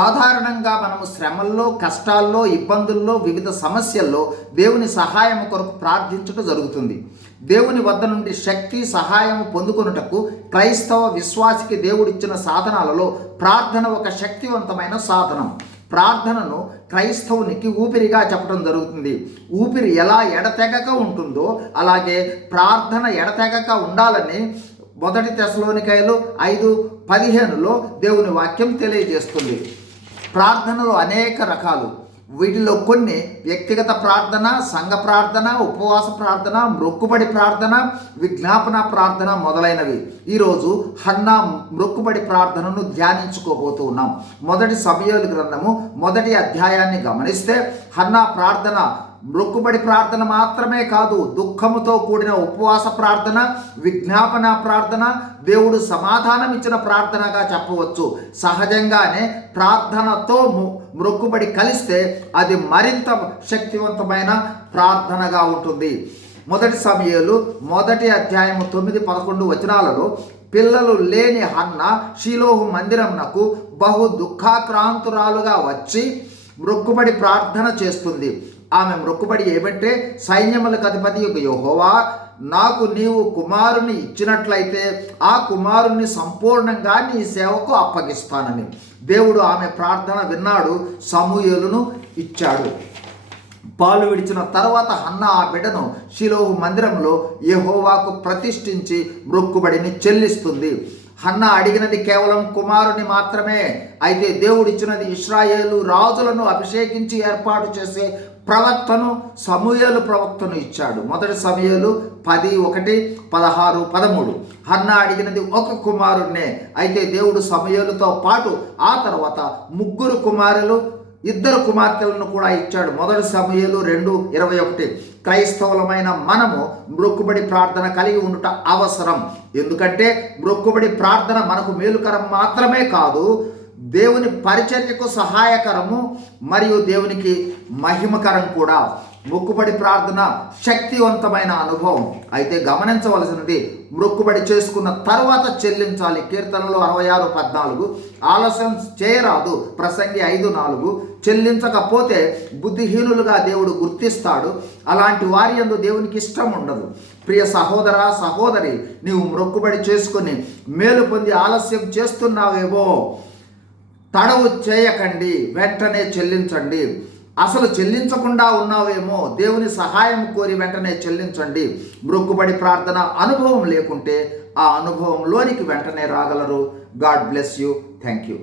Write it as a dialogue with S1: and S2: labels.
S1: సాధారణంగా మనము శ్రమల్లో కష్టాల్లో ఇబ్బందుల్లో వివిధ సమస్యల్లో దేవుని సహాయం కొరకు ప్రార్థించుట జరుగుతుంది. దేవుని వద్ద నుండి శక్తి సహాయం పొందుకొనుటకు క్రైస్తవ విశ్వాసికి దేవుడిచ్చిన సాధనాలలో ప్రార్థన ఒక శక్తివంతమైన సాధనం. ప్రార్థనను క్రైస్తవునికి ఊపిరిగా చెప్పడం జరుగుతుంది. ఊపిరి ఎలా ఎడతెగక ఉంటుందో అలాగే ప్రార్థన ఎడతెగక ఉండాలని మొదటి తెశలోనికాయలు ఐదు పదిహేనులో దేవుని వాక్యం తెలియజేస్తుంది. ప్రార్థనలు అనేక రకాలు. వీటిలో కొన్ని వ్యక్తిగత ప్రార్థన సంఘ ప్రార్థన ఉపవాస ప్రార్థన మొక్కుబడి ప్రార్థన విజ్ఞాపన ప్రార్థన మొదలైనవి. ఈరోజు హన్నా మొక్కుబడి ప్రార్థనను ధ్యానించుకోబోతూ ఉన్నాం. మొదటి సమయాలు గ్రంథము మొదటి అధ్యాయాన్ని గమనిస్తే హన్నా ప్రార్థన మొక్కుబడి ప్రార్థన మాత్రమే కాదు దుఃఖముతో కూడిన ఉపవాస ప్రార్థన విజ్ఞాపన ప్రార్థన దేవుడు సమాధానం ఇచ్చిన ప్రార్థనగా చెప్పవచ్చు. సహజంగానే ప్రార్థనతో ము- మొక్కుబడి కలిస్తే అది మరింత శక్తివంతమైన ప్రార్థనగా ఉంటుంది. మొదటి సమయాలు మొదటి అధ్యాయము తొమ్మిది పదకొండు వచనాలలో పిల్లలు లేని హన్న శిలోహు మందిరంనకు బహు దుఃఖాక్రాంతురాలుగా వచ్చి మొక్కుబడి ప్రార్థన చేస్తుంది. ఆమె మొక్కుబడి ఏమంటే సైన్యములకు అధిపతి యొక్క యహోవా నాకు నీవు కుమారుని ఇచ్చినట్లయితే ఆ కుమారుణ్ణి సంపూర్ణంగా నీ సేవకు అప్పగిస్తానని. దేవుడు ఆమె ప్రార్థన విన్నాడు సమూయేలును ఇచ్చాడు. పాలు విడిచిన తర్వాత హన్న ఆ బిడ్డను శిలోహు మందిరంలో యహోవాకు ప్రతిష్ఠించి మొక్కుబడిని చెల్లిస్తుంది. హన్న అడిగినది కేవలం కుమారుని మాత్రమే. అయితే దేవుడిచ్చినది ఇస్రాయేలు రాజులను అభిషేకించి ఏర్పాటు చేసే ప్రవక్తను సమూయేలు ప్రవక్తను ఇచ్చాడు. మొదటి సమయలు పది ఒకటి పదహారు పదమూడు. హన్న అడిగినది ఒక కుమారుణ్ణే. అయితే దేవుడు సమయలతో పాటు ఆ తర్వాత ముగ్గురు కుమారులు ఇద్దరు కుమార్తెలను కూడా ఇచ్చాడు. మొదటి సమయాలు రెండు ఇరవై ఒకటి. క్రైస్తవులమైన మనము మొక్కుబడి ప్రార్థన కలిగి ఉండుట అవసరం. ఎందుకంటే మొక్కుబడి ప్రార్థన మనకు మేలుకరం మాత్రమే కాదు దేవుని పరిచర్యకు సహాయకరము మరియు దేవునికి మహిమకరం కూడా. మొక్కుబడి ప్రార్థన శక్తివంతమైన అనుభవం. అయితే గమనించవలసినది మొక్కుబడి చేసుకున్న తర్వాత చెల్లించాలి. కీర్తనలు అరవై ఆరు పద్నాలుగు. ఆలస్యం చేయరాదు ప్రసంగి ఐదు నాలుగు. చెల్లించకపోతే బుద్ధిహీనులుగా దేవుడు గుర్తిస్తాడు. అలాంటి వారి యందు దేవునికి ఇష్టం ఉండదు. ప్రియ సహోదర సహోదరి నీవు మొక్కుబడి చేసుకుని మేలు పొంది ఆలస్యం చేస్తున్నావేమో తడవు చేయకండి వెంటనే చెల్లించండి. అసలు చెల్లించకుండా ఉన్నావేమో దేవుని సహాయం కోరి వెంటనే చెల్లించండి. మొక్కుబడి ప్రార్థన అనుభవం లేకుంటే ఆ అనుభవంలోనికి వెంటనే రాగలరు. God bless you. Thank you